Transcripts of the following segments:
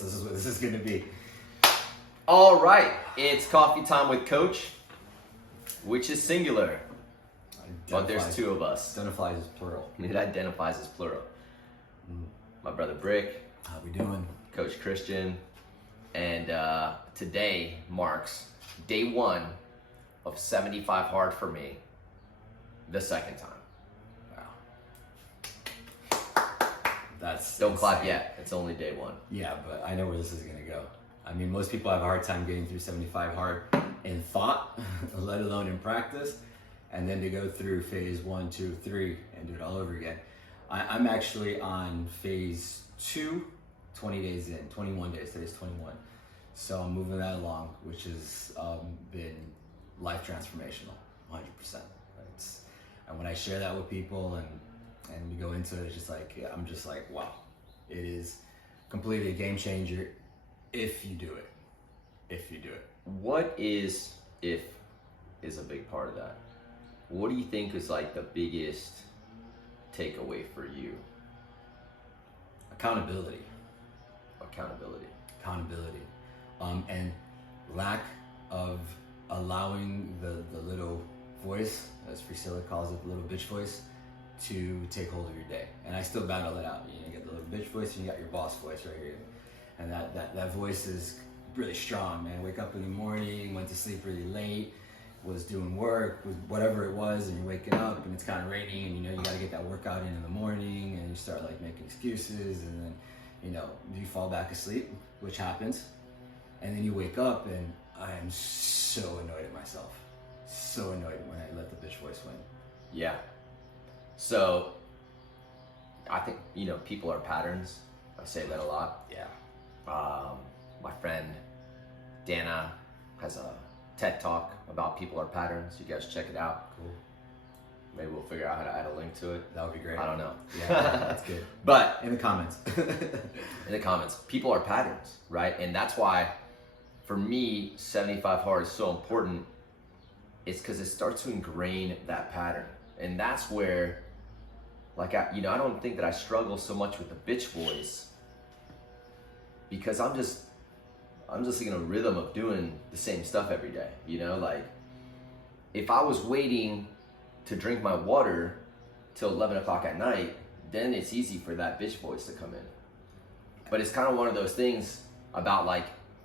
This is what this is going to be. All right, it's coffee time with Coach, which is singular, but there's two of us. Identifies as plural. It identifies as plural. My brother Brik, How we doing? Coach Christian, and today marks day one of 75 hard for me, the second time. Don't clap yet. It's only day one. Yeah, but I know where this is going to go. I mean, most people have a hard time getting through 75 hard in thought, let alone in practice, and then to go through phase 1, 2, 3 and do it all over again. I'm actually on phase 2, 20 days in, 21 days. Today's 21. So I'm moving that along, which has been life transformational, 100%. And when I share that with people and we go into it, it's just like, I'm just like, wow, it is completely a game changer if you do it. If you do it. What is a big part of that? What do you think is like the biggest takeaway for you? Accountability. And lack of allowing the little voice, as Priscilla calls it, the little bitch voice, to take hold of your day. And I still battle it out. You get the little bitch voice and you got your boss voice right here. And that voice is really strong, man. Wake up in the morning, went to sleep really late, was doing work, whatever it was, and you're waking up and it's kind of raining and you got to get that workout in the morning, and you start like making excuses, and then you fall back asleep, which happens. And then you wake up and I am so annoyed at myself. So annoyed when I let the bitch voice win. Yeah. So, I think, people are patterns. I say that a lot. Yeah. My friend Danna has a TED Talk about people are patterns. You guys check it out. Cool. Maybe we'll figure out how to add a link to it. That would be great. I don't know. Yeah, that's good. But in the comments. People are patterns, right? And that's why, for me, 75 hard is so important. It's because it starts to ingrain that pattern. And that's where, I don't think that I struggle so much with the bitch voice, because I'm just in a rhythm of doing the same stuff every day. If I was waiting to drink my water till 11 o'clock at night, then it's easy for that bitch voice to come in. But it's kind of one of those things about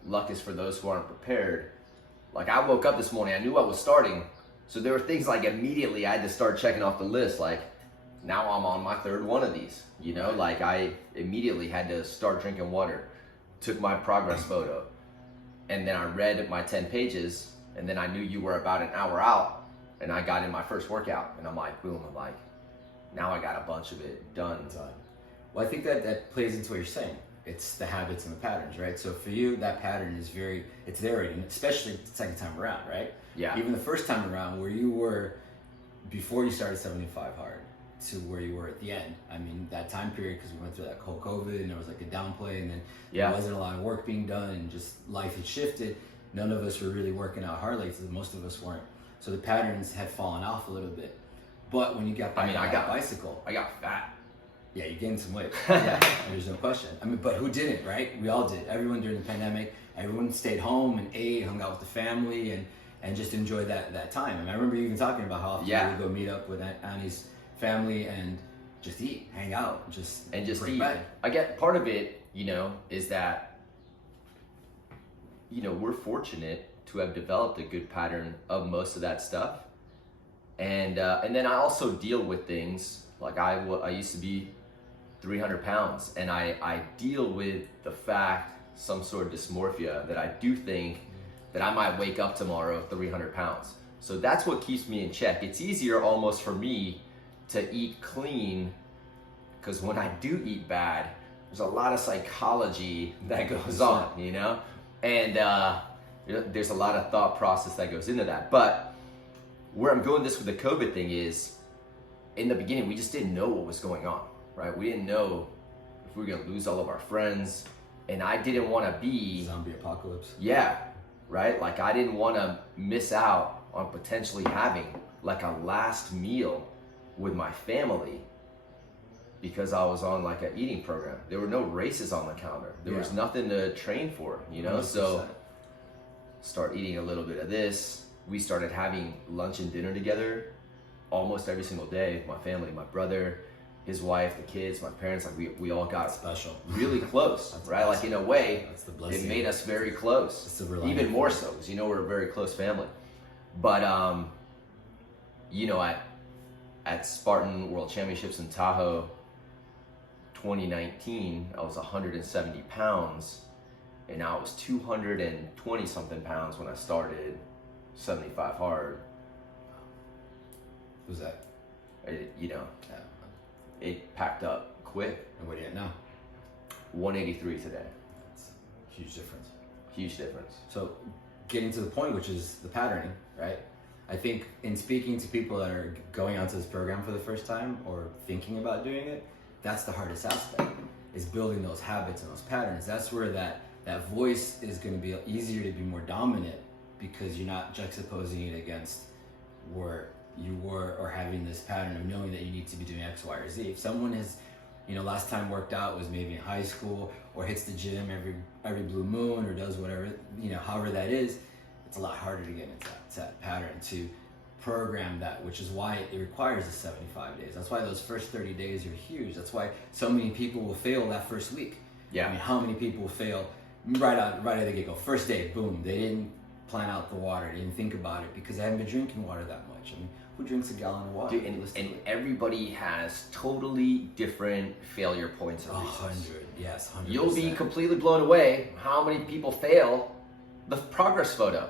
luck is for those who aren't prepared. I woke up this morning, I knew I was starting. So there were things immediately I had to start checking off the list. Now I'm on my third one of these, I immediately had to start drinking water, took my progress photo, and then I read my 10 pages, and then I knew you were about an hour out, and I got in my first workout, and I'm boom, now I got a bunch of it done. Well, I think that plays into what you're saying. It's the habits and the patterns, right? So for you, that pattern is it's there already, especially the second time around, right? Yeah. Even the first time around, where you were before you started 75 hard to where you were at the end. I mean, that time period, because we went through that whole COVID and there was a downplay, and then there wasn't a lot of work being done, and just life had shifted. None of us were really working out hard, most of us weren't. So the patterns had fallen off a little bit. But when you got back on that bicycle, I got fat. Yeah, you gained some weight. Yeah, there's no question. But who didn't, right? We all did. Everyone during the pandemic, everyone stayed home and ate, hung out with the family, and just enjoyed that time. I remember you even talking about how often you would go meet up with Annie's family and just eat, hang out, just eat. Back. I get part of it, is that, we're fortunate to have developed a good pattern of most of that stuff. And then I also deal with things, I used to be 300 pounds, and I deal with the fact, some sort of dysmorphia, that I do think that I might wake up tomorrow 300 pounds. So that's what keeps me in check. It's easier almost for me to eat clean, because when I do eat bad, there's a lot of psychology that goes on, and there's a lot of thought process that goes into that. But where I'm going this with the COVID thing is, in the beginning, we just didn't know what was going on, right? We didn't know if we were gonna lose all of our friends, and I didn't want to be zombie apocalypse. Yeah, right. I didn't want to miss out on potentially having a last meal with my family because I was on like an eating program. There were no races on the calendar. There was nothing to train for, you know? 100%. So start eating a little bit of this. We started having lunch and dinner together almost every single day. My family, my brother, his wife, the kids, my parents, like we all got special, really close, right? Like in a way, that's the blessing. It made us very close, even more so, because you know, we're a very close family. But, you know, at Spartan World Championships in Tahoe, 2019, I was 170 pounds, and now I was 220 something pounds when I started 75 hard. Who's that? You know, it packed up quick. And what are you at now? 183 today. That's a huge difference. Huge difference. So getting to the point, which is the patterning, right? I think in speaking to people that are going onto this program for the first time or thinking about doing it, that's the hardest aspect, is building those habits and those patterns. That's where that voice is going to be easier to be more dominant, because you're not juxtaposing it against where you were, or having this pattern of knowing that you need to be doing X, Y, or Z. If someone has, you know, last time worked out was maybe in high school, or hits the gym every blue moon, or does whatever, you know, however that is, it's a lot harder to get into that pattern, to program that, which is why it requires the 75 days. That's why those first 30 days are huge. That's why so many people will fail that first week. Yeah. I mean, how many people fail right out of the get-go? First day, boom, they didn't plan out the water, they didn't think about it, because they haven't been drinking water that much. I mean, who drinks a gallon of water? Dude, and everybody has totally different failure points of reasons. 100, yes, 100%. You'll be completely blown away how many people fail the progress photo.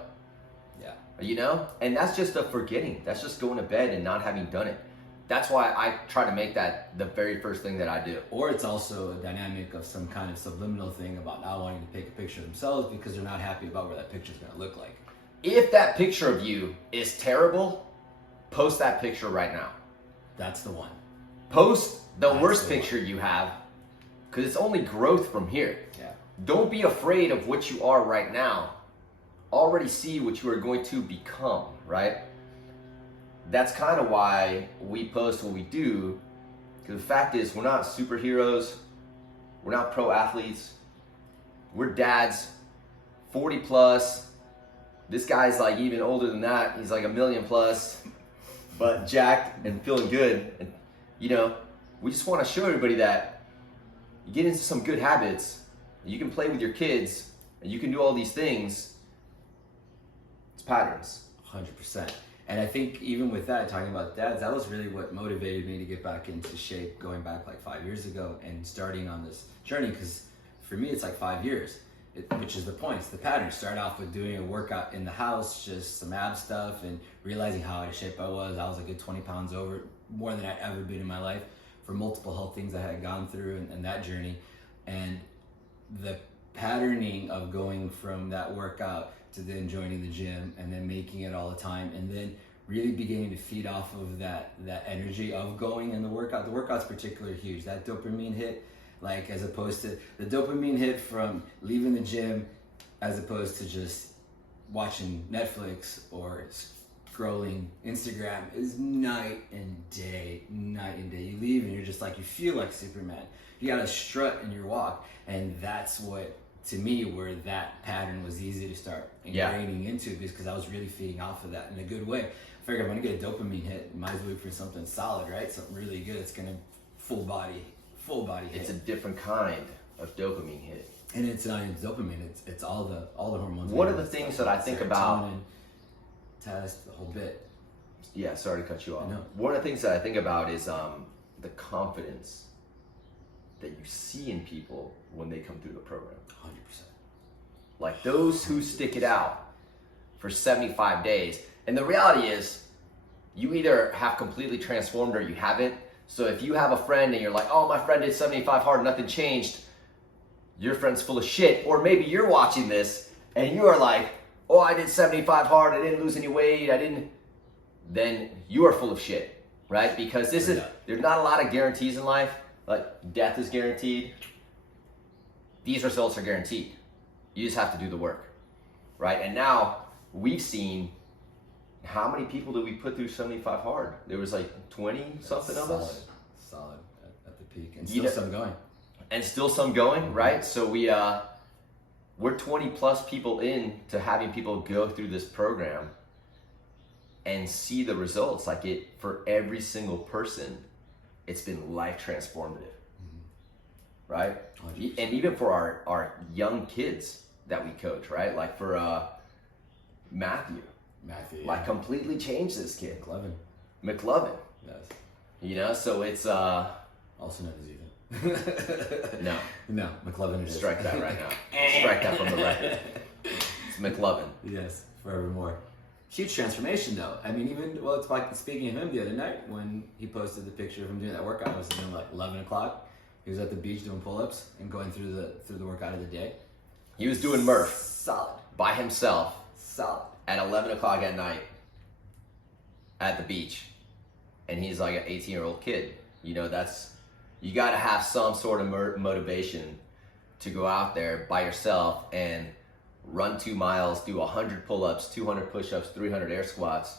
Yeah. You know? And that's just a forgetting. That's just going to bed and not having done it. That's why I try to make that the very first thing that I do. Or it's also a dynamic of some kind of subliminal thing about not wanting to take a picture of themselves because they're not happy about where that picture is going to look like. If that picture of you is terrible, post that picture right now. That's the one. Post the worst picture you have, because it's only growth from here. Yeah. Don't be afraid of what you are right now. Already see what you are going to become, right? That's kind of why we post what we do, because the fact is, we're not superheroes, we're not pro athletes, we're dads, 40 plus. This guy's like even older than that. He's like 1 million plus, but jacked and feeling good. And you know, we just want to show everybody that you get into some good habits, you can play with your kids, and you can do all these things. It's patterns. 100%. And I think even with that, talking about dads, that was really what motivated me to get back into shape, going back like 5 years ago and starting on this journey. Because for me, it's like 5 years, which is the point. It's the pattern. Start off with doing a workout in the house, just some ab stuff, and realizing how out of shape I was. I was a good 20 pounds over, more than I'd ever been in my life, for multiple health things I had gone through and that journey. And the patterning of going from that workout to then joining the gym and then making it all the time, and then really beginning to feed off of that energy of going in the workout. The workout's particularly huge. That dopamine hit, like as opposed to the dopamine hit from leaving the gym, as opposed to just watching Netflix or scrolling Instagram, is night and day. You leave and you're just like, you feel like Superman. You got to strut in your walk, and that's what, to me, where that pattern was easy to start ingraining into, because I was really feeding off of that in a good way. I figured I'm gonna get a dopamine hit, might as well wait for something solid, right? Something really good. It's gonna full body hit. It's a different kind of dopamine hit. And it's not even dopamine. It's all the hormones. One of the things that I think about, test the whole bit. Yeah, sorry to cut you off. No. One of the things that I think about is the confidence that you see in people when they come through the program. 100%. Like those who stick it out for 75 days. And the reality is, you either have completely transformed or you haven't. So if you have a friend and you're like, oh, my friend did 75 hard, nothing changed, your friend's full of shit. Or maybe you're watching this and you are like, oh, I did 75 hard, I didn't lose any weight, then you are full of shit, right? Because there's not a lot of guarantees in life. Like death is guaranteed. These results are guaranteed. You just have to do the work, right? And now we've seen, how many people did we put through 75 hard? There was like 20 something of us. Solid at the peak, and still some going. And still some going, right? So we're 20 plus people in to having people go through this program and see the results. Like for every single person, it's been life transformative, right? 100%. And even for our young kids that we coach, right? Like for Matthew, like completely changed this kid. McLovin. Yes. So it's also known as Ethan. No, McLovin. Strike that right now. Strike that from the record. It's McLovin. Yes, forevermore. Huge transformation, though. I mean, it's like speaking of him the other night when he posted the picture of him doing that workout. It was doing like 11 o'clock. He was at the beach doing pull-ups and going through the workout of the day. He was doing Murph. Solid. By himself. Solid. At 11 o'clock at night at the beach. And he's like an 18-year-old kid. You got to have some sort of motivation to go out there by yourself and run 2 miles, do 100 pull-ups, 200 push-ups, 300 air squats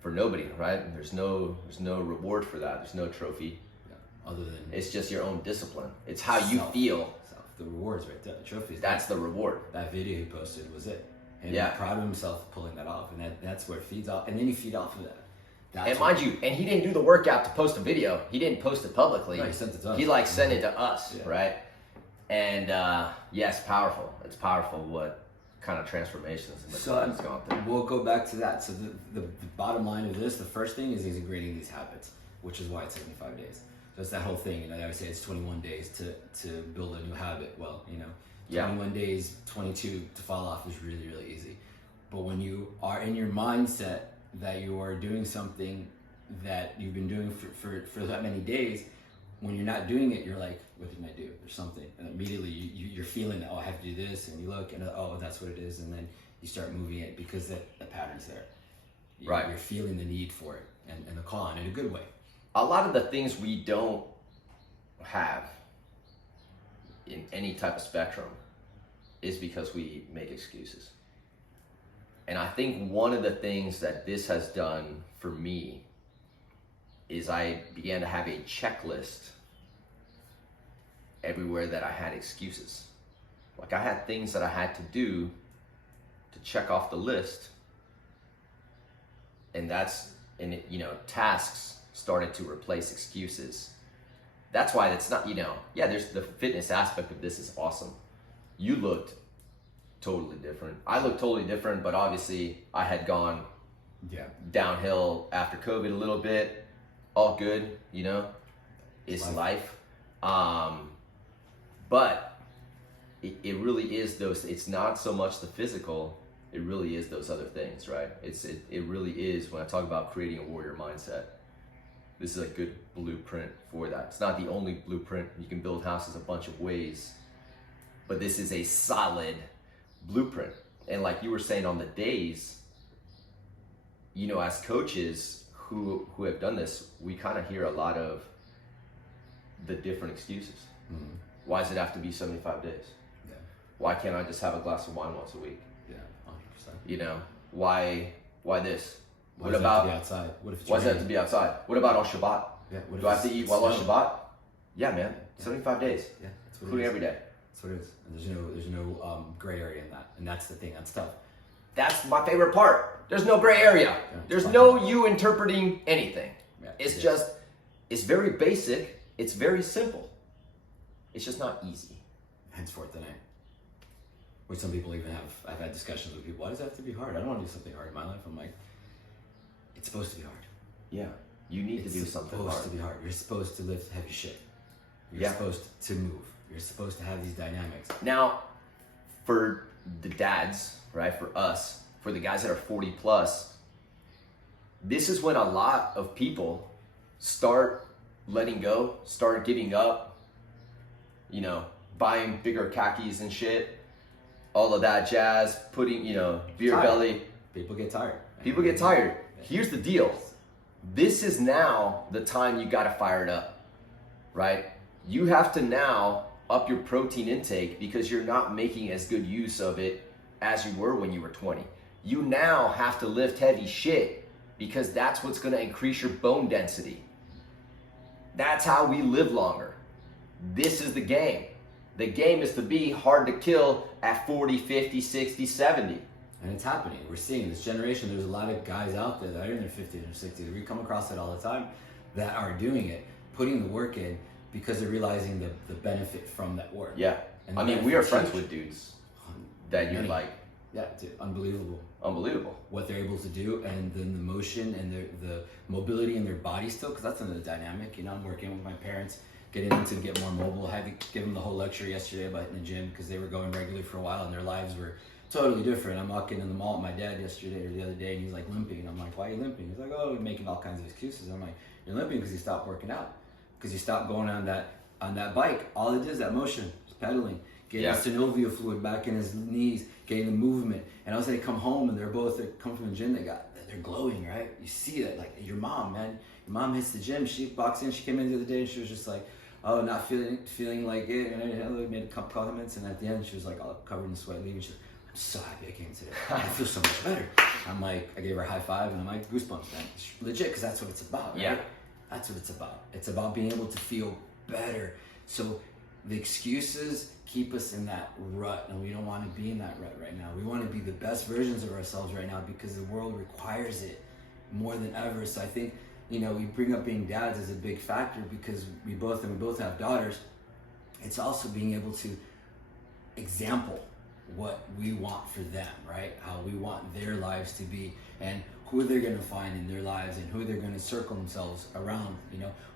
for nobody, right? There's no reward for that. There's no trophy. Yeah. Other than it's just your own discipline. It's how you feel. The rewards right there, the trophies. That's the reward. That video he posted was it. And he's proud of himself pulling that off, and that's where it feeds off. And then you feed off of that. And mind you, and he didn't do the workout to post a video. He didn't post it publicly. No, he sent it to us. He sent it to us, right? And yes, powerful. It's powerful what kind of transformations in the client's gone through. We'll go back to that. So the bottom line of this, the first thing is he's ingraining these habits, which is why it's 75 days. So it's that whole thing. They always say it's 21 days to build a new habit. Well, 21 days, 22 to fall off is really, really easy. But when you are in your mindset that you are doing something that you've been doing for that many days, when you're not doing it, you're like, what didn't I do? There's something. And immediately you're feeling that, I have to do this. And you look and, that's what it is. And then you start moving it because the pattern's there. You're feeling the need for it and the call on in a good way. A lot of the things we don't have in any type of spectrum is because we make excuses. And I think one of the things that this has done for me is I began to have a checklist everywhere that I had excuses. Like I had things that I had to do to check off the list. And tasks started to replace excuses. That's why it's not, there's the fitness aspect of this is awesome. You looked totally different. I looked totally different, but obviously I had gone downhill after COVID a little bit. All good, it's life. But it really is it's not so much the physical, it really is those other things, right? It really is, when I talk about creating a warrior mindset, this is a good blueprint for that. It's not the only blueprint. You can build houses a bunch of ways, but this is a solid blueprint. And like you were saying on the days, as coaches who have done this, we kind of hear a lot of the different excuses. Mm-hmm. Why does it have to be 75 days? Yeah. Why can't I just have a glass of wine once a week? Yeah, 100%. Why this? Why does it have to be outside? Why does it have to be outside? What about on Shabbat? Yeah. Do I have to eat while on Shabbat? Yeah, man. 75 days. Yeah, that's what including every day. That's what it is. And there's no gray area in that. And that's the thing. That's tough. That's my favorite part. There's no gray area. Yeah, there's no you interpreting anything. Yeah, it's very basic. It's very simple. It's just not easy. Henceforth the name. Which some people even I've had discussions with people. Why does it have to be hard? I don't want to do something hard in my life. I'm like, it's supposed to be hard. Yeah. You need to do something hard. It's supposed to be hard. You're supposed to lift heavy shit. You're supposed to move. You're supposed to have these dynamics. Now, for the dads, right, for us, for the guys that are 40 plus, this is when a lot of people start letting go, start giving up, buying bigger khakis and shit, all of that jazz, putting, beer belly. People get tired. People get tired. Here's the deal. This is now the time you got to fire it up, right? You have to now up your protein intake because you're not making as good use of it as you were when you were 20. You now have to lift heavy shit because that's what's going to increase your bone density. That's how we live longer. This is the game. The game is to be hard to kill at 40, 50, 60, 70. And it's happening. We're seeing this generation. There's a lot of guys out there that are in their 50s and 60s. We come across it all the time that are doing it, putting the work in because they're realizing the benefit from that work. Yeah. And I mean, we are friends with dudes that you're like, yeah, dude, unbelievable. Unbelievable. What they're able to do, and then the motion and the mobility in their body still, because that's another dynamic. You know, I'm working with my parents, getting them to get more mobile. I had to give them the whole lecture yesterday about in the gym because they were going regularly for a while and their lives were totally different. I'm walking in the mall with my dad yesterday or the other day, and he's like limping, and I'm like, "Why are you limping?" He's like, "Oh, making all kinds of excuses." I'm like, "You're limping because you stopped working out, because you stopped going on that bike. All it is, that motion, just pedaling, getting the synovial fluid back in his knees, getting the movement." And I was like, come home, and they come from the gym. They're glowing, right? You see that, like your mom, man. Your mom hits the gym. She walks in. She came in the other day, and she was just like, "Oh, not feeling like it." And I made a couple comments, and at the end, she was like all covered in sweat, leaving. She's like, "I'm so happy I came today. I feel so much better." I'm like, I gave her a high five, and I'm like, goosebumps, man. It's legit, because that's what it's about, right? Yeah. That's what it's about. It's about being able to feel better. So the excuses keep us in that rut, and we don't want to be in that rut right now. We want to be the best versions of ourselves right now because the world requires it more than ever. So I think, we bring up being dads as a big factor because we both have daughters. It's also being able to example what we want for them, right? How we want their lives to be, and who they're going to find in their lives, and who they're going to circle themselves around.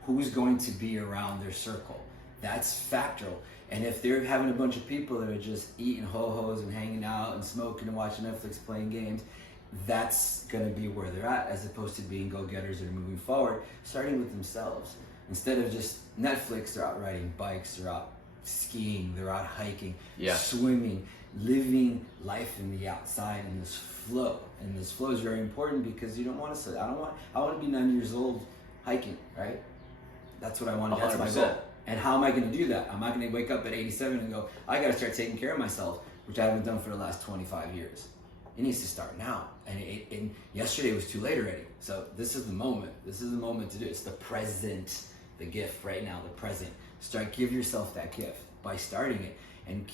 Who's going to be around their circle. That's factual. And if they're having a bunch of people that are just eating ho-hos and hanging out and smoking and watching Netflix, playing games, that's going to be where they're at, as opposed to being go-getters that are moving forward, starting with themselves. Instead of just Netflix, they're out riding bikes, they're out skiing, they're out hiking, swimming, living life in the outside in this flow. And this flow is very important because you don't want to say, I want to be 90 years old hiking, right? That's what I want. That's my goal. And how am I going to do that? I'm not going to wake up at 87 and go, I got to start taking care of myself, which I haven't done for the last 25 years. It needs to start now. And yesterday was too late already. So this is the moment. This is the moment to do it. It's the present, the gift right now, the present. Give yourself that gift by starting it, and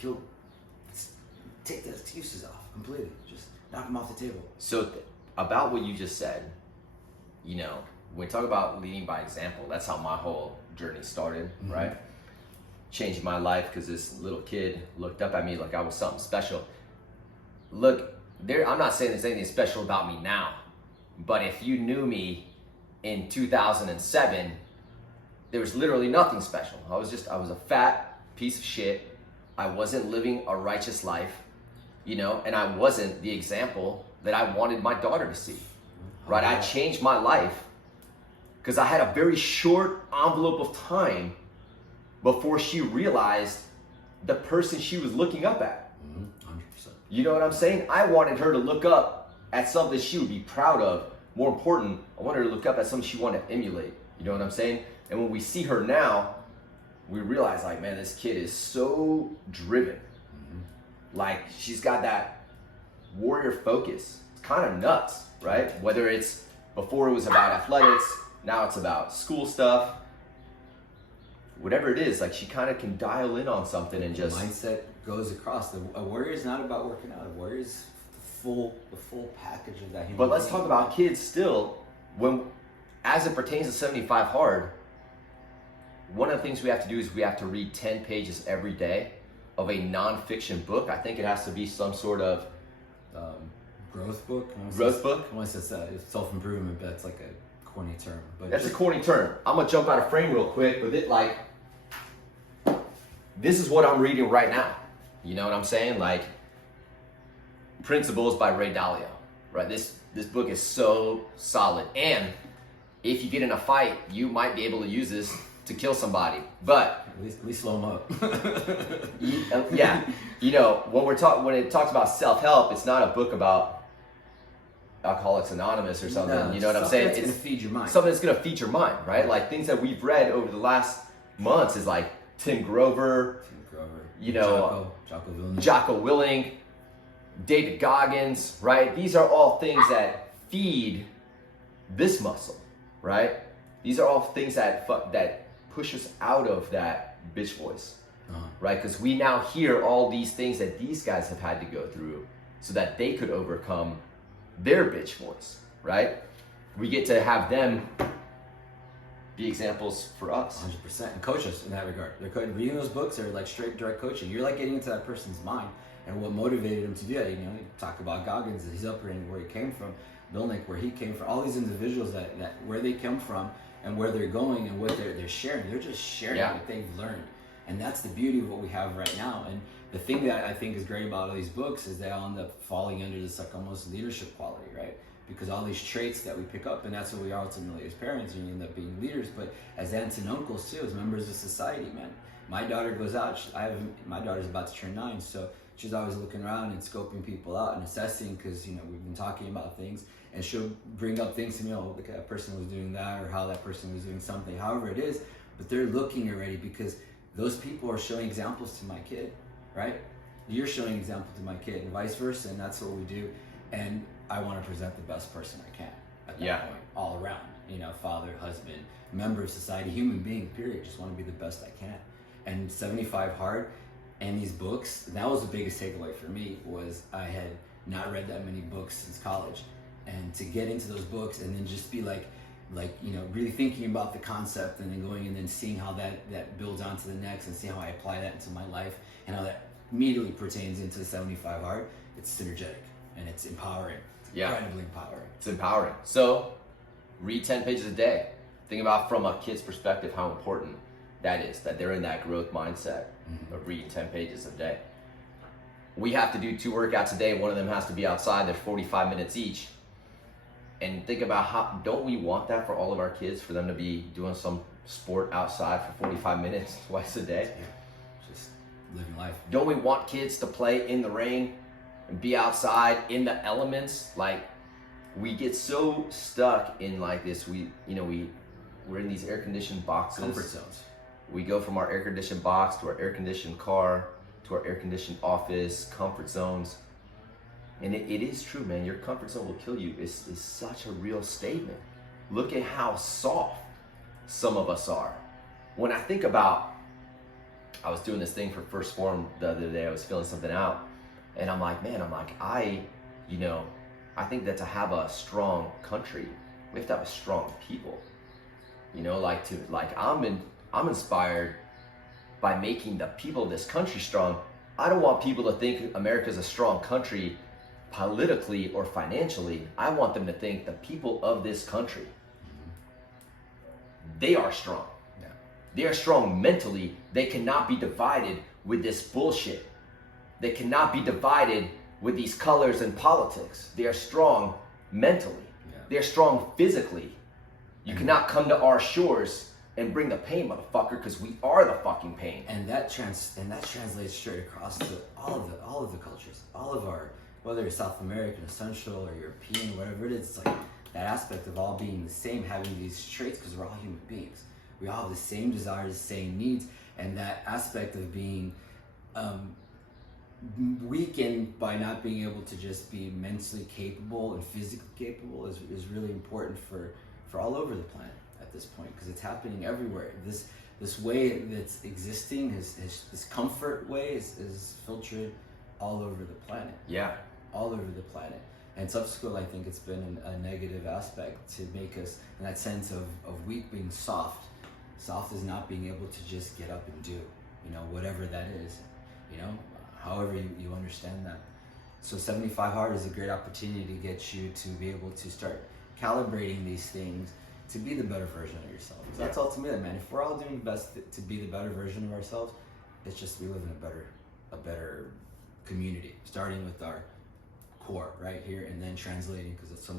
take the excuses off completely. Just knock them off the table. So about what you just said, when we talk about leading by example, that's how my whole journey started, right? Changing my life because this little kid looked up at me like I was something special. Look, I'm not saying there's anything special about me now, but if you knew me in 2007, there was literally nothing special. I was a fat piece of shit. I wasn't living a righteous life, and I wasn't the example that I wanted my daughter to see, right? I changed my life because I had a very short envelope of time before she realized the person she was looking up at. 100%. You know what I'm saying? I wanted her to look up at something she would be proud of. More important, I wanted her to look up at something she wanted to emulate. You know what I'm saying? And when we see her now, we realize, like, man, this kid is so driven. Like, she's got that warrior focus. It's kind of nuts, right? Whether it's before it was about athletics, now it's about school stuff. Whatever it is, like, she kind of can dial in on something and just... The mindset goes across. A warrior is not about working out. A warrior is the full package of that human But let's being. talk about kids still. As it pertains to 75 Hard, one of the things we have to do is we have to read 10 pages every day of a nonfiction book. I think it has to be some sort of... growth book? Growth book? Unless it's self-improvement, but it's like a corny term. But That's a corny term. I'm going to jump out of frame real quick with it, like... This is what I'm reading right now. You know what I'm saying? Like, Principles by Ray Dalio, right? This book is so solid. And if you get in a fight, you might be able to use this to kill somebody. But at least slow them up. yeah, when it talks about self-help, it's not a book about Alcoholics Anonymous or something. No, you know what I'm saying? It's going to feed your mind. Something that's going to feed your mind, right? Like, things that we've read over the last months is like Tim Grover, Jocko Willink, David Goggins, right? These are all things that feed this muscle, right? These are all things that push us out of that bitch voice, right? Because we now hear all these things that these guys have had to go through so that they could overcome their bitch voice, right? We get to have them be examples for us. 100%. And coach us in that regard. Reading those books are like straight direct coaching. You're like getting into that person's mind and what motivated him to do that. You know, you talk about Goggins, his upbringing, where he came from, Milnick, where he came from, all these individuals that where they come from and where they're going and what they're sharing. They're just sharing what they've learned. And that's the beauty of what we have right now. And the thing that I think is great about all these books is they all end up falling under this like almost leadership quality, right? Because all these traits that we pick up, and that's what we are ultimately as parents, and you end up being leaders, but as aunts and uncles too, as members of society, man. My daughter goes out, my daughter's about to turn 9, so she's always looking around and scoping people out and assessing, because, you know, we've been talking about things, and she'll bring up things to me, oh, look, that person was doing that, or how that person was doing something, however it is, but they're looking already, because those people are showing examples to my kid, right? You're showing example to my kid, and vice versa, and that's what we do. And I want to present the best person I can at that point, all around. You know, father, husband, member of society, human being, period. Just want to be the best I can. And 75 Hard and these books, that was the biggest takeaway for me, was I had not read that many books since college. And to get into those books and then just be like, you know, really thinking about the concept and then going and then seeing how that builds onto the next and see how I apply that into my life and how that immediately pertains into 75 Hard, it's synergetic and it's empowering. It's incredibly empowering. It's empowering. So read 10 pages a day. Think about from a kid's perspective how important that is, that they're in that growth mindset of reading 10 pages a day. We have to do 2 workouts a day. One of them has to be outside. They're 45 minutes each. And think about how, don't we want that for all of our kids, for them to be doing some sport outside for 45 minutes twice a day? Yeah. Just living life. Don't we want kids to play in the rain and be outside in the elements? Like, we get so stuck in like this, we're in these air-conditioned boxes. Comfort zones. We go from our air-conditioned box to our air-conditioned car to our air-conditioned office, comfort zones. And it is true, man. Your comfort zone will kill you. It's such a real statement. Look at how soft some of us are. When I think about, I was doing this thing for First Forum the other day. I was filling something out, and I'm like, I think that to have a strong country, we have to have a strong people. You know, I'm inspired by making the people of this country strong. I don't want people to think America's a strong country politically or financially. I want them to think the people of this country, they are strong. Yeah. They are strong mentally. They cannot be divided with this bullshit. They cannot be divided with these colors and politics. They are strong mentally. Yeah. They are strong physically. You cannot come to our shores and bring the pain, motherfucker, because we are the fucking pain. And that translates straight across to all of the cultures, all of our, whether it's South American, Central, or European, whatever it is, it's like that aspect of all being the same, having these traits, because we're all human beings. We all have the same desires, the same needs, and that aspect of being weakened by not being able to just be mentally capable and physically capable is really important for all over the planet at this point, because it's happening everywhere. This way that's existing, this comfort way is filtered all over the planet. Yeah. All over the planet. And subsequently, I think it's been a negative aspect to make us in that sense of weak being soft. Soft is not being able to just get up and do, whatever that is, however you understand that. So 75 Hard is a great opportunity to get you to be able to start calibrating these things to be the better version of yourself. So that's ultimately, man, if we're all doing the best to be the better version of ourselves, it's just we live in a better community, starting with our core right here and then translating, because so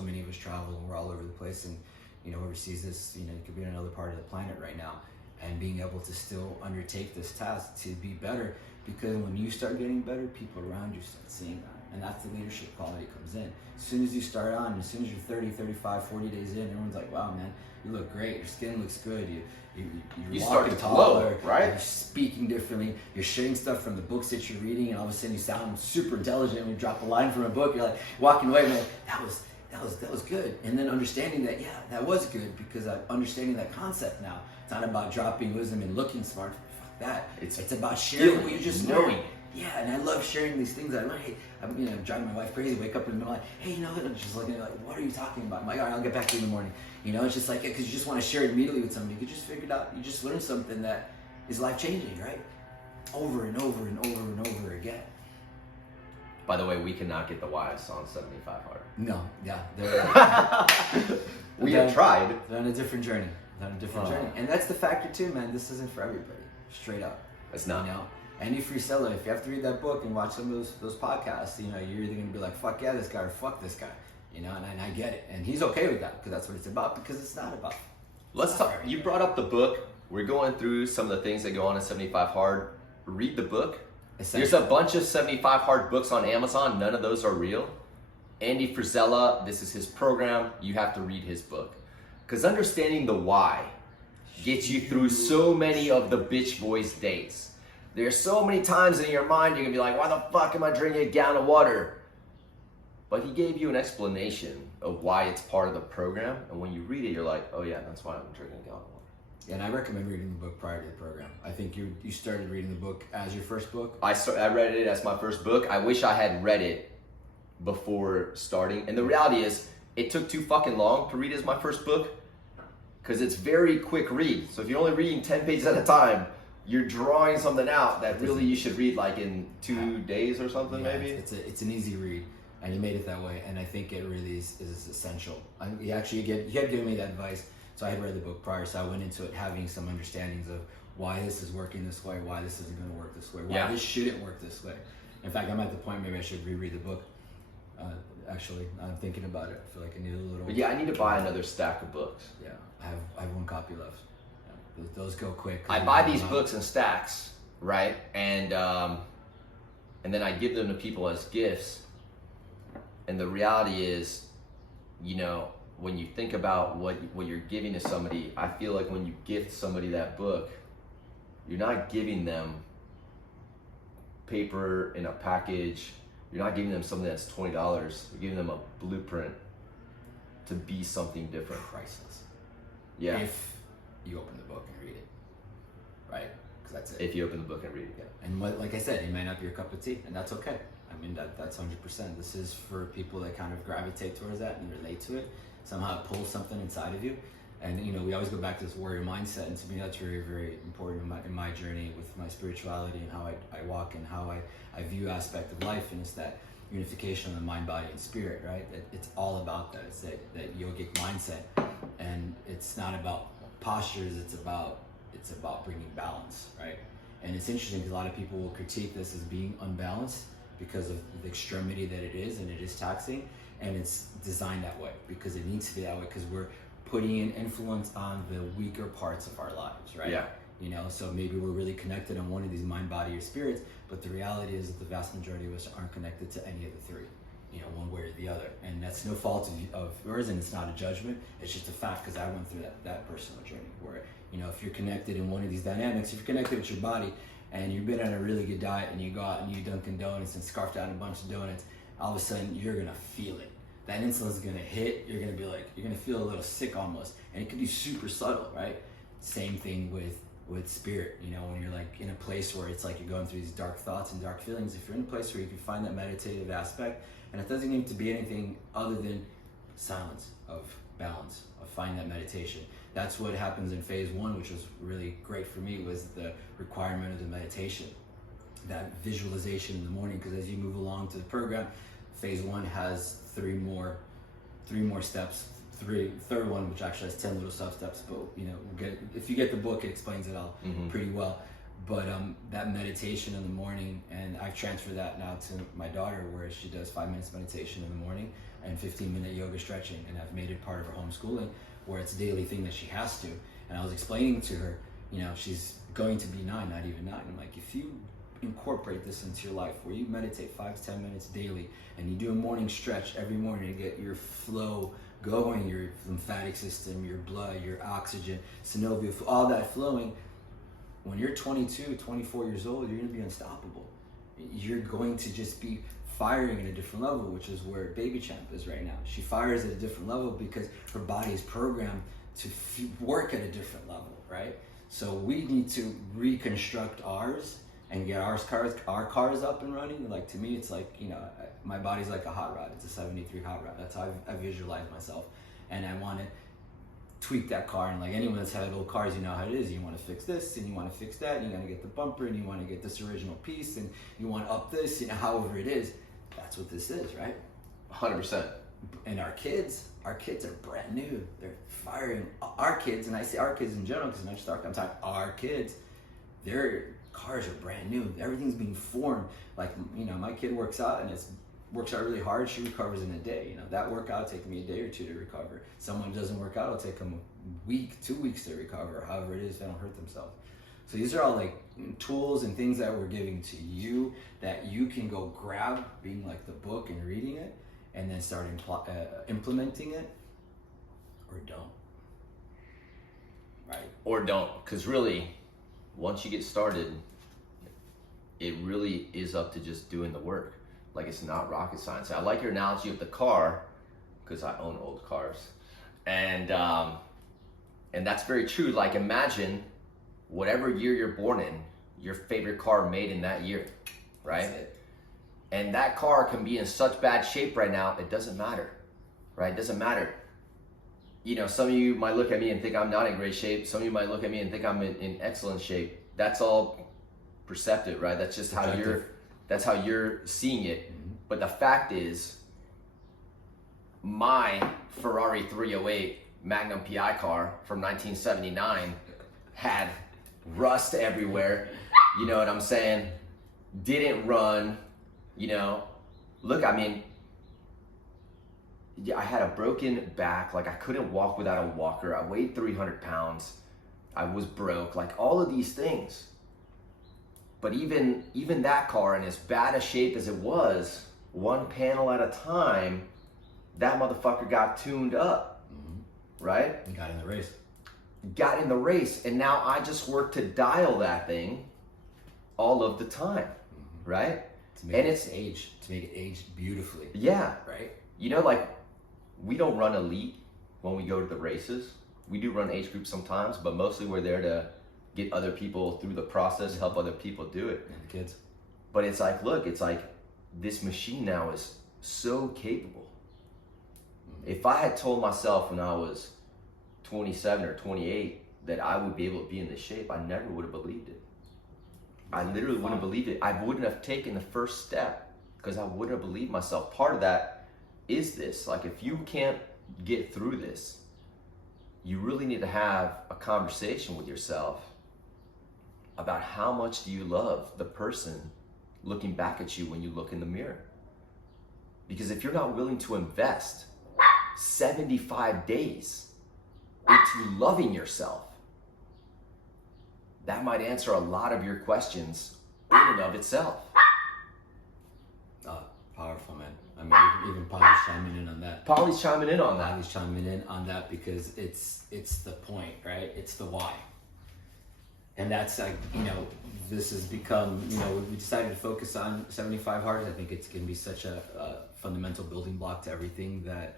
many of us travel and we're all over the place, and overseas, this you could be in another part of the planet right now, and being able to still undertake this task to be better, because when you start getting better, people around you start seeing that, and that's the leadership quality comes in. As soon as you start on, as soon as you're 30, 35, 40 days in, everyone's like, wow, man, you look great, your skin looks good, you're walking taller, right? You're speaking differently, you're sharing stuff from the books that you're reading, and all of a sudden you sound super intelligent. When you drop a line from a book, you're like walking away, man, that was good. And then understanding that, yeah, that was good, because I'm understanding that concept now. It's not about dropping wisdom and looking smart. Fuck that. It's about sharing feeling what you just knowing learned. Yeah, and I love sharing these things I learned. Hey, I'm driving my wife crazy. Wake up in the middle of the night. Hey, I'm just looking at like, what are you talking about? I'm like, all right, I'll get back to you in the morning. It's just like, because you just want to share it immediately with somebody. You just figured out, you just learned something that is life changing, right? Over and over and over and over again. By the way, we cannot get the wives on 75 hard. No, yeah, we have tried. They're on a different journey. Journey, and that's the factor too, man. This isn't for everybody. Straight up, it's not. Any free seller, if you have to read that book and watch some of those podcasts, you're either gonna be like, fuck yeah, this guy, or fuck this guy. And I get it, and he's okay with that because that's what it's about. Because it's not about. Let's talk. You brought up the book. We're going through some of the things that go on in 75 hard. Read the book. There's a bunch of 75 hard books on Amazon. None of those are real. Andy Frisella, this is his program. You have to read his book. Because understanding the why gets you through so many of the bitch voice days. There's so many times in your mind you're going to be like, why the fuck am I drinking a gallon of water? But he gave you an explanation of why it's part of the program. And when you read it, you're like, oh yeah, that's why I'm drinking a gallon of water. And I recommend reading the book prior to the program. I think you started reading the book as your first book. I read it as my first book. I wish I had read it before starting. And the reality is, it took too fucking long to read as my first book because it's very quick read. So if you're only reading 10 pages at a time, you're drawing something out that really you should read like in 2 days or something, maybe. It's an easy read, and you made it that way. And I think it really is essential. You had given me that advice. So I had read the book prior, so I went into it having some understandings of why this is working this way, why this isn't going to work this way, why this shouldn't work this way. In fact, I'm at the point maybe I should reread the book. Actually, I'm thinking about it. I feel like I need a little. But yeah, I need to buy another stack of books. Yeah, I have one copy left. Yeah, those go quick. I buy these books in stacks, right? And then I give them to people as gifts. And the reality is, when you think about what you're giving to somebody, I feel like when you gift somebody that book, you're not giving them paper in a package. You're not giving them something that's $20. You're giving them a blueprint to be something different. Priceless. Yeah. If you open the book and read it, right? Because that's it. If you open the book and read it. Yeah. And like I said, it may not be your cup of tea, and that's okay. I mean, that's 100%. This is for people that kind of gravitate towards that and relate to it. Somehow it pulls something inside of you. And we always go back to this warrior mindset, and to me that's very, very important in my journey with my spirituality and how I walk and how I view aspect of life, and it's that unification of the mind, body, and spirit, right? It's all about that. It's that yogic mindset, and it's not about postures. It's about bringing balance, right? And it's interesting because a lot of people will critique this as being unbalanced because of the extremity that it is, and it is taxing, and it's designed that way because it needs to be that way because we're putting an influence on the weaker parts of our lives, right? Yeah. So maybe we're really connected on one of these mind, body, or spirits, but the reality is that the vast majority of us aren't connected to any of the three, one way or the other. And that's no fault of yours, and it's not a judgment. It's just a fact because I went through that personal journey where, if you're connected in one of these dynamics, if you're connected with your body and you've been on a really good diet and you go out and you Dunkin' Donuts and scarf down a bunch of donuts, all of a sudden you're gonna feel it. That insulin's gonna hit, you're gonna feel a little sick almost. And it could be super subtle, right? Same thing with spirit, when you're like in a place where it's like you're going through these dark thoughts and dark feelings, if you're in a place where you can find that meditative aspect, and it doesn't need to be anything other than silence, of balance, of finding that meditation. That's what happens in phase 1, which was really great for me, was the requirement of the meditation, that visualization in the morning, because as you move along to the program, phase 1 has three more steps. Third one, which actually has 10 little sub-steps, but if you get the book, it explains it all pretty well. But that meditation in the morning, and I've transferred that now to my daughter, where she does 5 minutes meditation in the morning and 15-minute yoga stretching, and I've made it part of her homeschooling, where it's a daily thing that she has to. And I was explaining to her, she's going to be 9, not even 9. I'm like, if you incorporate this into your life, where you meditate 5 to 10 minutes daily, and you do a morning stretch every morning to get your flow going, your lymphatic system, your blood, your oxygen, synovial, all that flowing, when you're 22, 24 years old, you're going to be unstoppable. You're going to just be firing at a different level, which is where Baby Champ is right now. She fires at a different level because her body is programmed work at a different level, right? So we need to reconstruct ours and get our cars up and running. Like, to me, it's like, you know, my body's like a hot rod. It's a 73 hot rod. That's how I visualize myself. And I want to tweak that car. And like anyone that's had old cars, you know how it is. You want to fix this and you want to fix that. And you got to get the bumper and you want to get this original piece and you want to up this, you know, however it is. That's what this is, right? 100%. And our kids are brand new. They're firing. Our kids, and I say our kids in general because I'm talking our kids, their cars are brand new. Everything's being formed. Like, you know, my kid works out and works out really hard. She recovers in a day. You know, that workout take me a day or two to recover. Someone who doesn't work out, it'll take them a week, 2 weeks to recover. However it is, they don't hurt themselves. So these are all like tools and things that we're giving to you that you can go grab, being like the book and reading it, and then start implementing it, or don't. Right? Or don't, because really, once you get started, it really is up to just doing the work. Like, it's not rocket science. I like your analogy of the car, because I own old cars, and that's very true. Like, imagine whatever year you're born in, your favorite car made in that year, right? That's it. And that car can be in such bad shape right now, it doesn't matter, right? It doesn't matter. You know, some of you might look at me and think I'm not in great shape. Some of you might look at me and think I'm in excellent shape. That's all perceptive, right? That's just how you're seeing it. Mm-hmm. But the fact is, my Ferrari 308 Magnum PI car from 1979 had rust everywhere. You know what I'm saying? Didn't run. You know, look, I mean, I had a broken back. Like, I couldn't walk without a walker. I weighed 300 pounds. I was broke. Like, all of these things. But even that car, in as bad a shape as it was, one panel at a time, that motherfucker got tuned up, right? And got in the race. Got in the race, and now I just work to dial that thing all of the time, right? To make it age beautifully. Yeah. Right? You know, like, we don't run elite when we go to the races. We do run age groups sometimes, but mostly we're there to get other people through the process, help other people do it. And the kids. But it's like, look, it's like this machine now is so capable. If I had told myself when I was 27 or 28 that I would be able to be in this shape, I never would have believed it. I literally wouldn't have believed it. I wouldn't have taken the first step because I wouldn't have believed myself. Part of that is this. Like, if you can't get through this, you really need to have a conversation with yourself about how much do you love the person looking back at you when you look in the mirror. Because if you're not willing to invest 75 days into loving yourself, that might answer a lot of your questions in and of itself. Powerful, man. I mean, even Polly's chiming in on that. Polly's chiming in on that. Polly's chiming in on that because it's the point, right? It's the why. And that's like, you know, this has become, you know, we decided to focus on 75 hard. I think it's going to be such a fundamental building block to everything that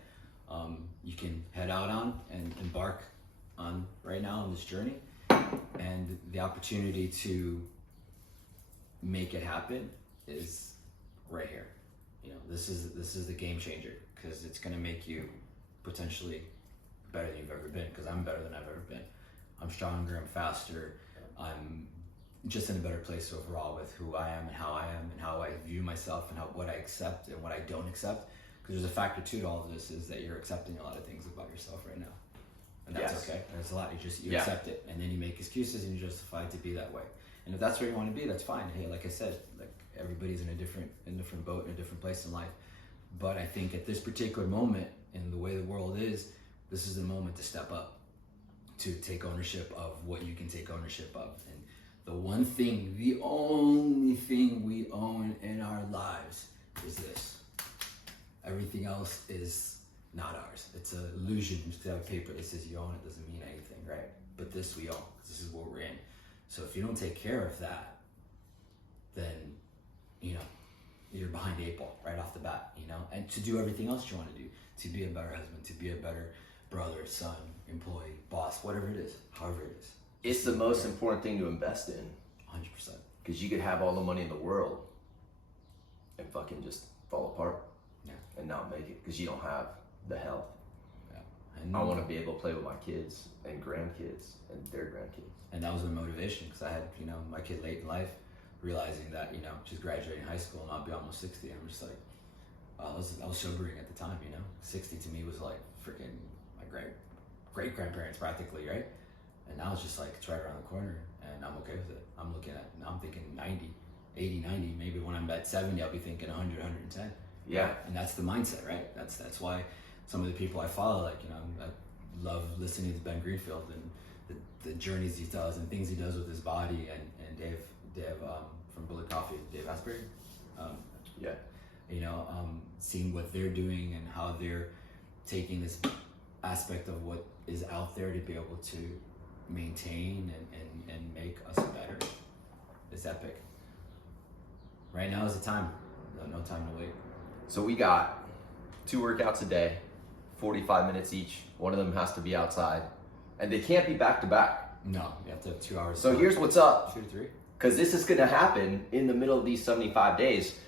you can head out on and embark on right now on this journey. And the opportunity to make it happen is right here. You know, this is the game changer because it's going to make you potentially better than you've ever been, because I'm better than I've ever been. I'm stronger, I'm faster, I'm just in a better place overall with who I am and how I view myself and what I accept and what I don't accept. Because there's a factor too to all of this is that you're accepting a lot of things about yourself right now. And that's okay. There's a lot. You accept it, and then you make excuses and you justify it to be that way. And if that's where you want to be, that's fine. Hey, like I said, like everybody's in a different boat, in a different place in life. But I think at this particular moment, in the way the world is, this is the moment to step up, to take ownership of what you can take ownership of. And the only thing we own in our lives is this. Everything else is not ours. It's an illusion. Just to have paper that says you own it doesn't mean anything, right? But this we own. This is what we're in. So if you don't take care of that, then, you know, you're behind the eight ball right off the bat, you know? And to do everything else you want to do, to be a better husband, to be a better brother, son, employee, boss, whatever it is, however it is. It's the most important thing to invest in. 100%. Because you could have all the money in the world and fucking just fall apart. Yeah. And not make it because you don't have the health. Yeah. I want to be able to play with my kids and grandkids and their grandkids. And that was the motivation, because I had, my kid late in life, realizing that, she's graduating high school and I'll be almost 60. I'm just like, I was sobering at the time, 60 to me was like freaking my great grandparents practically, right? And now it's just like, it's right around the corner and I'm okay with it. I'm thinking 90, 80, 90, maybe when I'm at 70, I'll be thinking 100, 110. Yeah. And that's the mindset, right? That's why some of the people I follow, like, I love listening to Ben Greenfield and the journeys he does and things he does with his body, and Dave from Bullet Coffee, Dave Asprey. Seeing what they're doing and how they're taking this aspect of what is out there to be able to maintain and make us better is epic. Right now is the time. No time to wait. So we got 2 workouts a day, 45 minutes each. One of them has to be outside. And they can't be back to back. No, you have to have 2 hours. So here's what's up. 2 to 3. Because this is going to happen in the middle of these 75 days.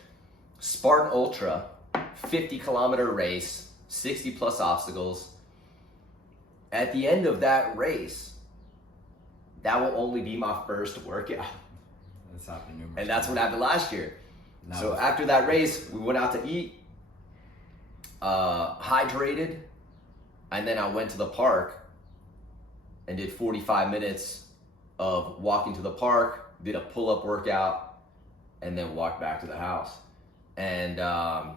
Spartan Ultra, 50-kilometer race, 60 plus obstacles. At the end of that race, that will only be my first workout. That's happened numerous And that's times. what happened last year. Now So after that race, we went out to eat, hydrated, and then I went to the park and did 45 minutes of walking to the park, did a pull-up workout, and then walked back to the house. And that's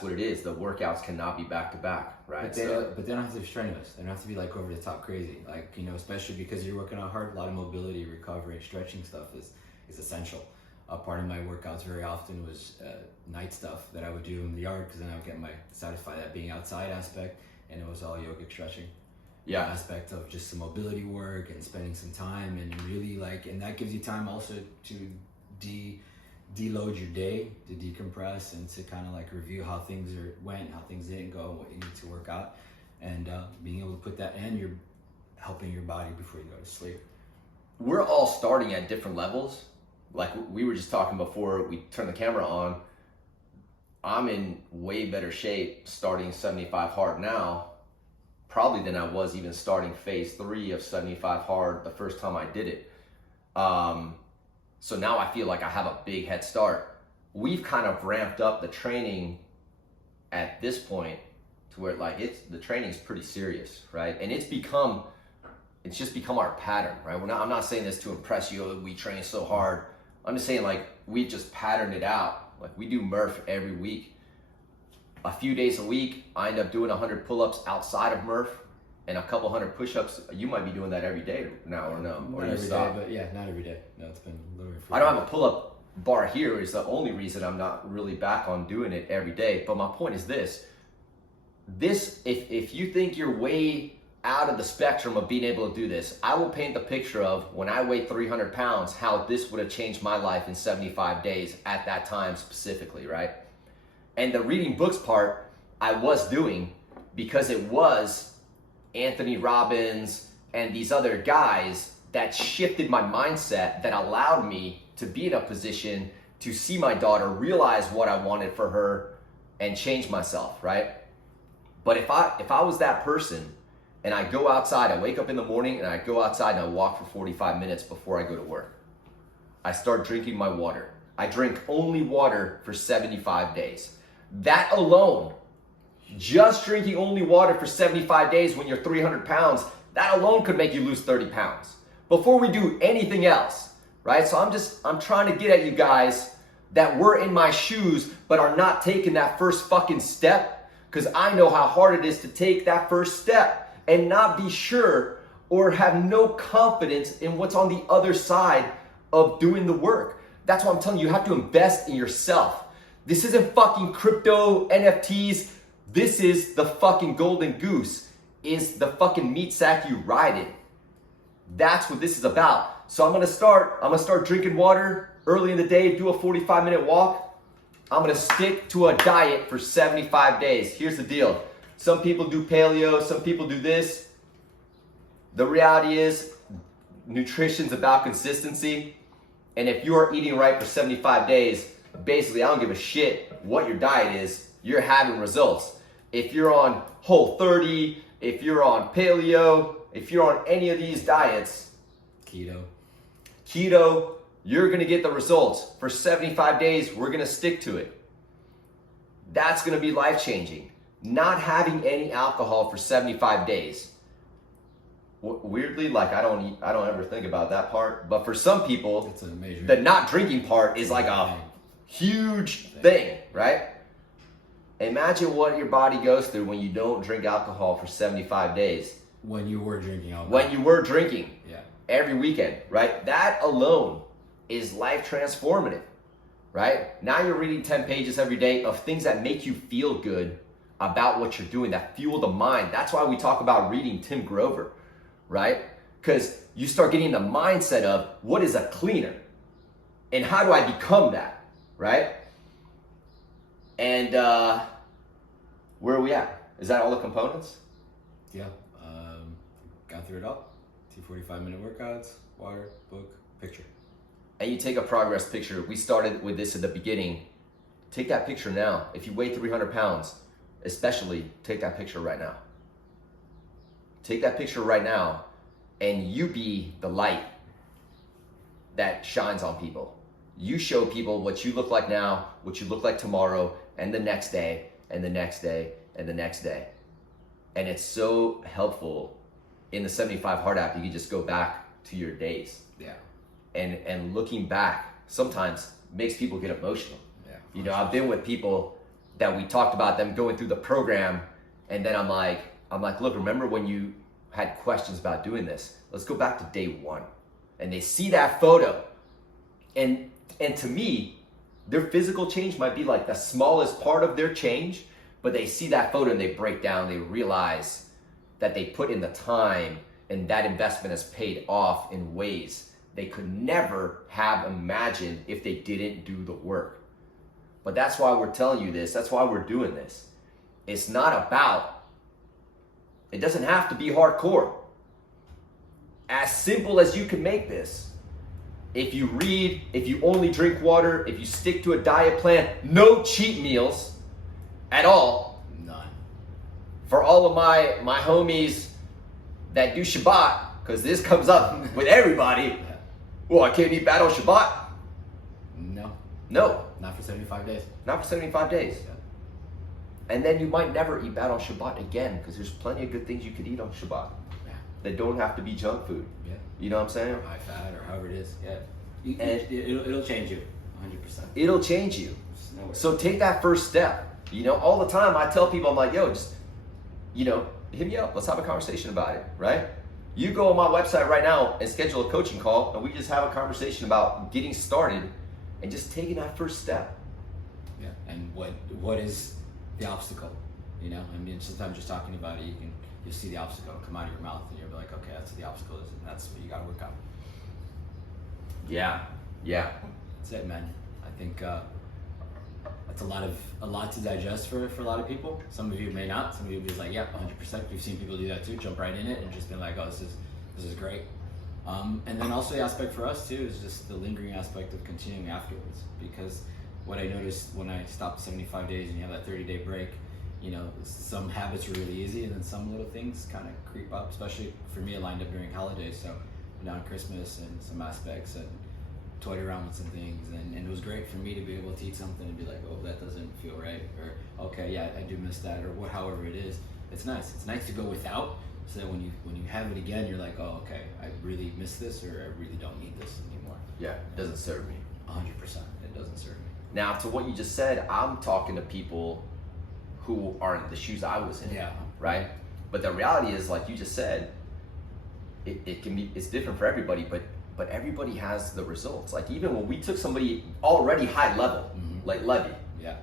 what it is. The workouts cannot be back to back, right? But they don't have to be strenuous. They don't have to be like over the top crazy. Like, especially because you're working out hard, a lot of mobility, recovery, stretching stuff is essential. Part of my workouts very often was night stuff that I would do in the yard, because then I would get satisfy that being outside aspect, and it was all yogic stretching. Yeah. Aspect of just some mobility work and spending some time, and really and that gives you time also to deload your day, to decompress, and to kind of like review how things went, how things didn't go, what you need to work out, and being able to put that in, you're helping your body before you go to sleep. We're all starting at different levels. Like we were just talking before we turned the camera on, I'm in way better shape starting 75 hard now, probably than I was even starting phase 3 of 75 hard the first time I did it. So now I feel like I have a big head start. We've kind of ramped up the training at this point to where the training's pretty serious, right? And it's just become our pattern, right? I'm not saying this to impress you, we train so hard. I'm just saying we just patterned it out. Like we do Murph every week. A few days a week, I end up doing 100 pull-ups outside of Murph and a couple hundred push-ups. You might be doing that every day now, or no? Or Not you every stop? day, but yeah, not every day. No, it's been a little bit. I don't have a pull-up bar here. Is the only reason I'm not really back on doing it every day. But my point is this: if you think you're way out of the spectrum of being able to do this, I will paint the picture of when I weighed 300 pounds, how this would have changed my life in 75 days at that time specifically, right? And the reading books part I was doing because it was Anthony Robbins and these other guys that shifted my mindset, that allowed me to be in a position to see my daughter, realize what I wanted for her, and change myself, right? But if I was that person and I go outside, I wake up in the morning and I go outside and I walk for 45 minutes before I go to work. I start drinking my water. I drink only water for 75 days. That alone, just drinking only water for 75 days when you're 300 pounds, that alone could make you lose 30 pounds before we do anything else, right? So I'm trying to get at you guys that were in my shoes but are not taking that first fucking step, because I know how hard it is to take that first step and not be sure or have no confidence in what's on the other side of doing the work. That's why I'm telling you, you have to invest in yourself. This isn't fucking crypto, NFTs. This is the fucking golden goose, is the fucking meat sack you ride in. That's what this is about. So I'm gonna start drinking water early in the day, do a 45-minute walk, I'm gonna stick to a diet for 75 days. Here's the deal. Some people do paleo, some people do this. The reality is, nutrition's about consistency. And if you are eating right for 75 days, basically, I don't give a shit what your diet is, you're having results. If you're on Whole30, if you're on paleo, if you're on any of these diets, keto, you're gonna get the results. For 75 days, we're gonna stick to it. That's gonna be life-changing. Not having any alcohol for 75 days. Weirdly, like I don't ever think about that part, but for some people, it's a major, the not drinking part is like a huge thing, right? Imagine what your body goes through when you don't drink alcohol for 75 days. When you were drinking alcohol. When you were drinking. Yeah. Every weekend, right? That alone is life transformative, right? Now you're reading 10 pages every day of things that make you feel good about what you're doing, that fuel the mind. That's why we talk about reading Tim Grover, right? Because you start getting the mindset of what is a cleaner and how do I become that, right? And where are we at? Is that all the components? Yeah, got through it all. 2 45-minute workouts, water, book, picture. And you take a progress picture. We started with this at the beginning. Take that picture now. If you weigh 300 pounds, especially, take that picture right now. Take that picture right now, and you be the light that shines on people. You show people what you look like now, what you look like tomorrow, and the next day, and the next day, and the next day. And it's so helpful. In the 75 Hard app, you can just go back to your days. Yeah. And looking back sometimes makes people get emotional. Yeah. You know, I've been with people that we talked about them going through the program, and then I'm like, look, remember when you had questions about doing this? Let's go back to day one. And they see that photo, and to me, their physical change might be like the smallest part of their change, but they see that photo and they break down, they realize that they put in the time and that investment has paid off in ways they could never have imagined if they didn't do the work. But that's why we're telling you this. That's why we're doing this. It's not about, it doesn't have to be hardcore. As simple as you can make this. If you read, if you only drink water, if you stick to a diet plan, no cheat meals at all. None. For all of my homies that do Shabbat, because this comes up with everybody. Yeah. Well, I can't eat bad on Shabbat. No. No. Not for 75 days. Not for 75 days. Yeah. And then you might never eat bad on Shabbat again, because there's plenty of good things you could eat on Shabbat. Yeah. That don't have to be junk food. Yeah. You know what I'm saying? Or high fat or however it is. Yeah. And It'll change you 100%. It'll change you. Nowhere. So take that first step. You know, all the time I tell people, I'm like, yo, just, you know, hit me up. Let's have a conversation about it, right? You go on my website right now and schedule a coaching call, and we just have a conversation about getting started and just taking that first step. Yeah. And what is the obstacle? You know, I mean, sometimes just talking about it, you'll see the obstacle come out of your mouth, and you'll be like, okay, that's what the obstacle is, and that's what you got to work on. Yeah. That's it, man. I think that's a lot to digest for a lot of people. Some of you may not. Some of you will be like, yeah, 100%. We've seen people do that too, jump right in it and just been like, oh, this is great. And then also the aspect for us too is just the lingering aspect of continuing afterwards. Because what I noticed when I stopped 75 days and you have that 30-day break, you know, some habits are really easy, and then some little things kind of creep up. Especially for me, it lined up during holidays, so down Christmas and some aspects, and toyed around with some things, and it was great for me to be able to eat something and be like, oh, that doesn't feel right, or okay, yeah, I do miss that, or however it is. It's nice. It's nice to go without, so that when you have it again, you're like, oh, okay, I really miss this, or I really don't need this anymore. Yeah, it doesn't serve me. 100%, it doesn't serve me. Now, to what you just said, I'm talking to people who are in the shoes I was in. Yeah. Right? But the reality is, like you just said, it can be, it's different for everybody, but everybody has the results. Like even when we took somebody already high level, like Levy. Yeah.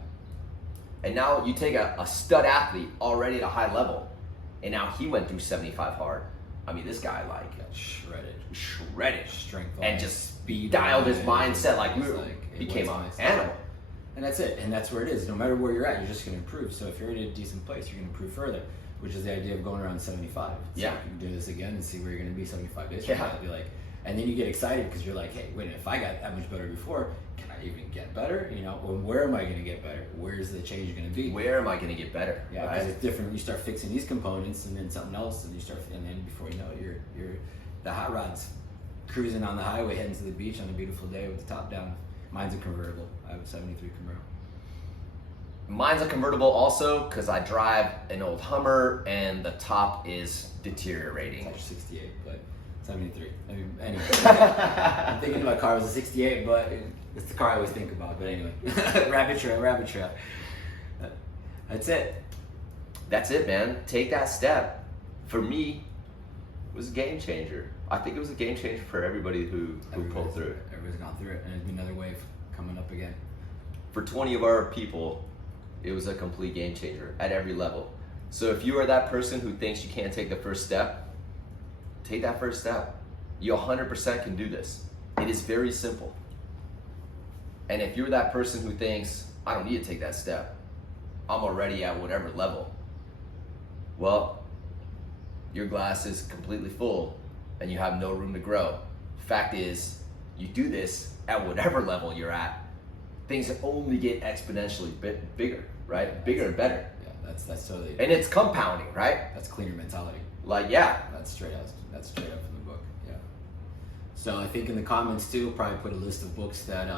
And now you take a stud athlete already at a high level, and now he went through 75 hard. I mean, this guy like got shredded, shredded, strength, and just speed, dialed his mindset like it became was an nice. animal. And that's it. And that's where it is. No matter where you're at, you're just going to improve. So if you're in a decent place, you're going to improve further, which is the idea of going around 75. So Yeah. you can do this again and see where you're going to be 75 days Yeah. from now. Be like, and then you get excited because you're like, hey, wait, if I got that much better before, can I even get better? You know, or where am I going to get better? Where's the change going to be? Where am I going to get better? Yeah, because it's different. You start fixing these components, and then something else, and then before you know it, you're the hot rod's cruising on the highway, heading to the beach on a beautiful day with the top down. Mine's a convertible. I have a '73 Camaro. Mine's a convertible also because I drive an old Hummer and the top is deteriorating. It's actually '68, but '73. I mean, anyway, I'm thinking about car was a '68, but it's the car I always think about. But anyway, rabbit trail. That's it. That's it, man. Take that step. For me, it was a game changer. I think it was a game changer for everybody who pulled through it. Everybody's gone through it, and there's been another wave coming up again. For 20 of our people, it was a complete game changer at every level. So if you are that person who thinks you can't take the first step, take that first step. You 100% can do this. It is very simple. And if you're that person who thinks, I don't need to take that step, I'm already at whatever level, well, your glass is completely full and you have no room to grow. Fact is, you do this at whatever level you're at, things only get exponentially bigger, right? Yeah, bigger and better. Yeah, that's totally. And it's compounding, right? That's cleaner mentality. Like, yeah. That's straight up from the book. Yeah. So I think in the comments too, we'll probably put a list of books that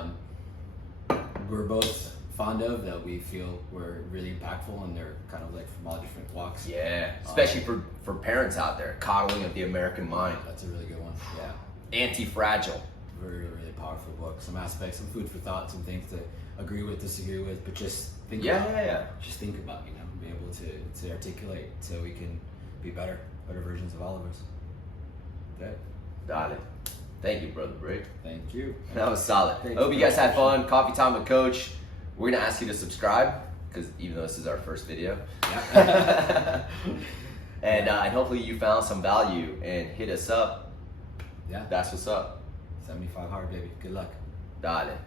we're both fond of, that we feel were really impactful, and they're kind of like from all different walks. Yeah, especially for parents out there, Coddling of the American Mind. That's a really good one. Yeah. Anti-Fragile. Very, really powerful book. Some aspects, some food for thought, some things to agree with, disagree with, but just think about. Yeah. Just think about, you know, be able to articulate so we can be better versions of all of us. That. Got it. Thank you, Brother Brik. Thank you. That was solid. Thank I hope you you guys for had fun. Coffee time with Coach. We're gonna ask you to subscribe because even though this is our first video, Yeah. and hopefully you found some value and hit us up. Yeah. That's what's up. 75 hard, baby. Good luck. Dale.